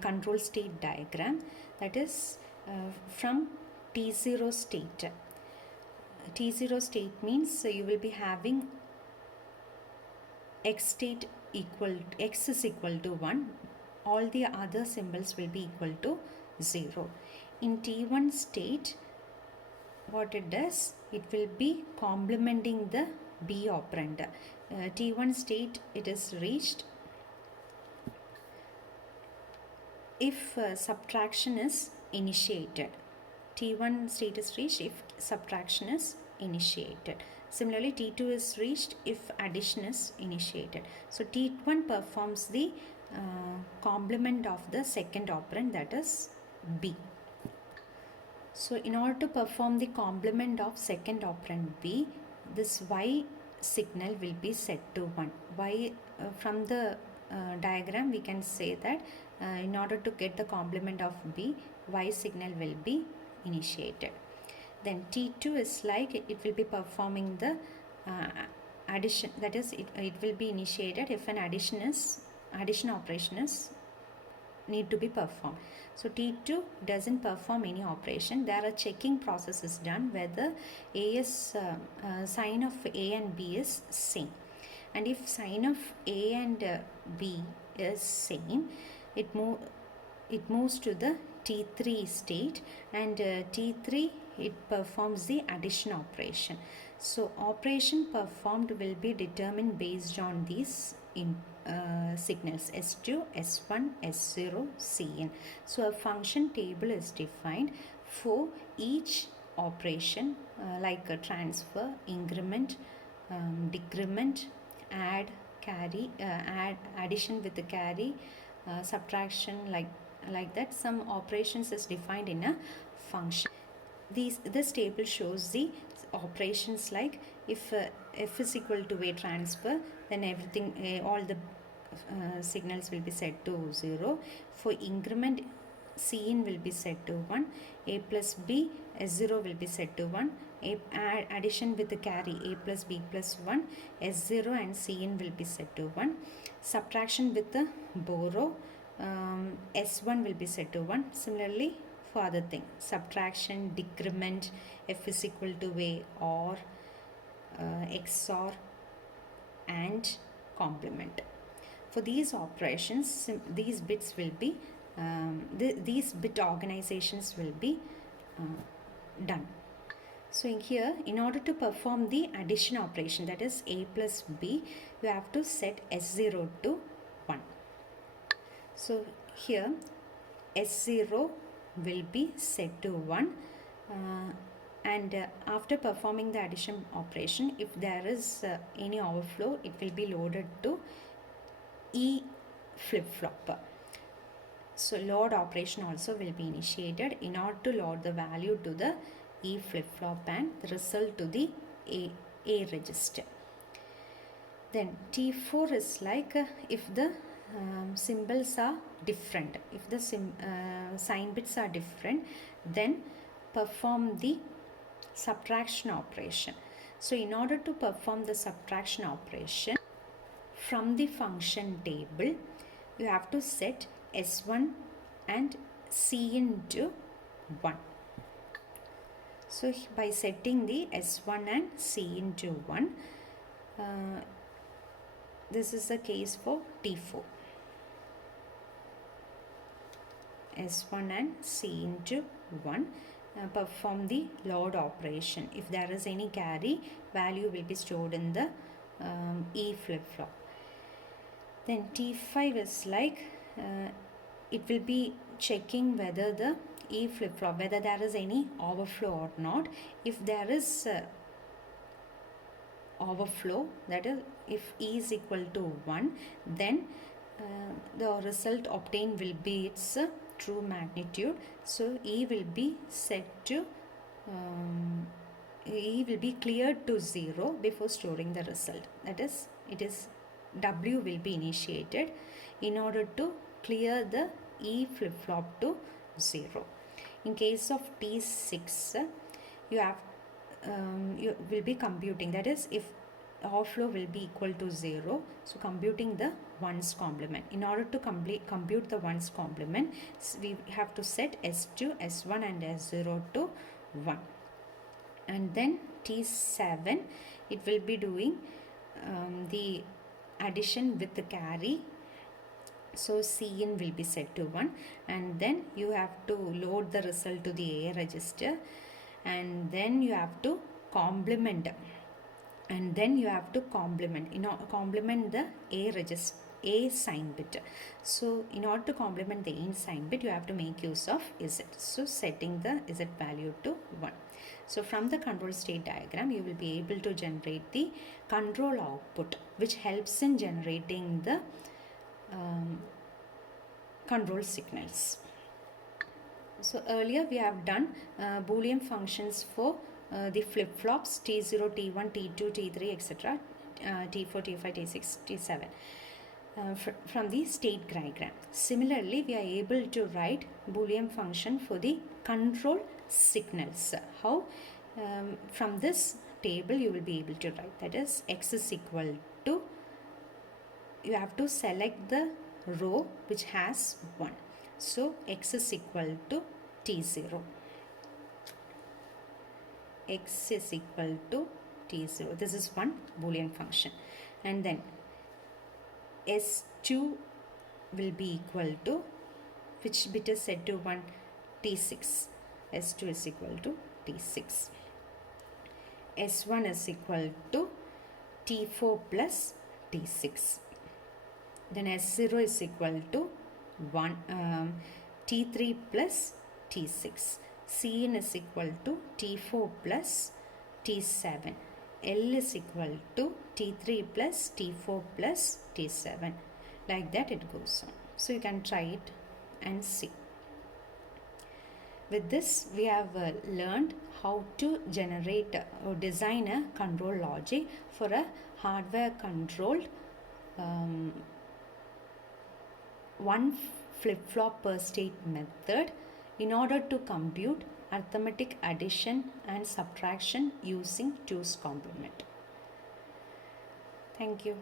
control state diagram, that is from T0 state. T0 state means you will be having x state x is equal to 1, all the other symbols will be equal to 0. In T1 state, what it does, it will be complementing the B operand. T1 state, it is reached if subtraction is initiated. T1 state is reached if subtraction is initiated. Similarly, T2 is reached if addition is initiated. So T1 performs the complement of the second operand, that is B. So in order to perform the complement of second operand B, this Y signal will be set to 1. Y from the diagram we can say that in order to get the complement of B, Y signal will be initiated. Then T2 is like it will be performing the addition, that is it will be initiated if an addition operation is need to be performed. So T2 doesn't perform any operation. There are checking processes done whether sign of A and B is same, and if sign of A and B is same, it moves to the T3 state, and T3 it performs the addition operation. So operation performed will be determined based on these signals S2, S1, S0, Cn. So a function table is defined for each operation like a transfer, increment, decrement, add, carry, addition with the carry, subtraction, like that. Some operations is defined in a function. This table shows the operations like if f is equal to a transfer, then everything all the signals will be set to 0. For increment, Cin will be set to 1, a plus b, S0 will be set to 1, addition with the carry, a plus b plus 1, S0 and Cin will be set to 1, subtraction with the borrow, S1 will be set to 1. Similarly for other thing, subtraction, decrement, f is equal to a, or XOR, and complement. For these operations, these bits will be these bit organizations will be done. So in here, in order to perform the addition operation, that is a plus b, you have to set S0 to 1. So here S0 will be set to 1, and after performing the addition operation, if there is any overflow, it will be loaded to E flip-flop. So load operation also will be initiated in order to load the value to the E flip-flop and the result to the A register. Then T4 is like if the symbols are different, if the sign bits are different, then perform the subtraction operation. So in order to perform the subtraction operation, from the function table, you have to set S1 and Cin to 1. So by setting the S1 and Cin to 1, this is the case for T4. S1 and Cin to 1, perform the load operation. If there is any carry, value will be stored in the E flip-flop. Then T5 is like it will be checking whether the E flip-flop, whether there is any overflow or not. If there is overflow, that is if E is equal to 1, then the result obtained will be its true magnitude. So E will be set to E will be cleared to 0 before storing the result. That is, W will be initiated in order to clear the E flip-flop to 0. In case of T6, you will be computing, that is if overflow will be equal to 0. So computing the ones complement. In order to compute the ones complement, we have to set S2, S1 and S0 to 1. And then T7, it will be doing the addition with the carry. So Cin will be set to 1, and then you have to load the result to the A register, and then you have to complement, and then you have to complement the A register, A sign bit. So in order to complement the A sign bit, you have to make use of Z. So setting the Z value to 1. So from the control state diagram, you will be able to generate the control output, which helps in generating the control signals. So earlier we have done Boolean functions for the flip-flops T0, T1, T2, T3, etc. T4, T5, T6, T7 from the state diagram. Similarly, we are able to write Boolean function for the control signals. How? From this table you will be able to write, that is x is equal to, you have to select the row which has 1. So x is equal to T0. X is equal to T0. This is one Boolean function. And then S2 will be equal to, which bit is set to 1? T6. S2 is equal to T6. S1 is equal to T4 plus T6. Then S0 is equal to 1 T3 plus T6. Cn is equal to T4 plus T7. L is equal to T3 plus T4 plus T7. Like that it goes on. So you can try it and see. With this, we have learned how to generate or design a control logic for a hardware controlled one flip-flop per state method in order to compute arithmetic addition and subtraction using 2's complement. Thank you.